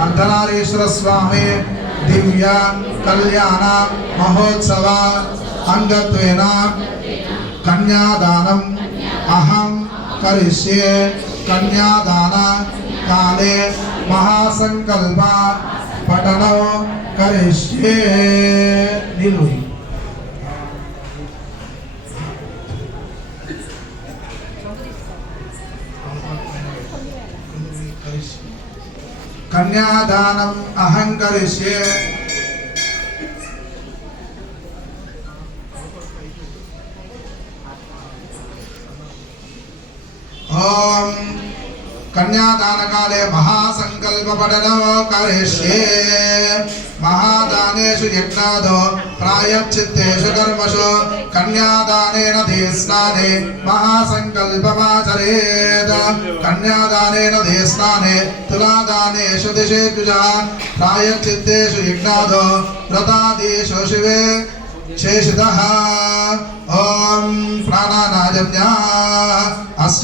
अर्धनारीश्वर स्वामी दिव्य कल्याण महोत्सव अंगत्वेन कन्यादानम् अहं करिष्ये। कन्यादान काले महासंकल्प पठनो करिष्ये। कन्यादानम् अहं करिष्ये। ओम कन्यादान काले महासंकल्प पठनो करिष्ये। महादानेषु यज्ञादो प्रायश्चित्तेषु कर्मसु कन्यादानेन देस्नाने महासंकल्पमाचरेत्। कन्यादानेन देस्नाने तुलादानेषु दिशेषुजा प्रायश्चित्तेषु यज्ञादो व्रतादिषु शिवे शेषितः। ओम प्राणानायम्या अस्य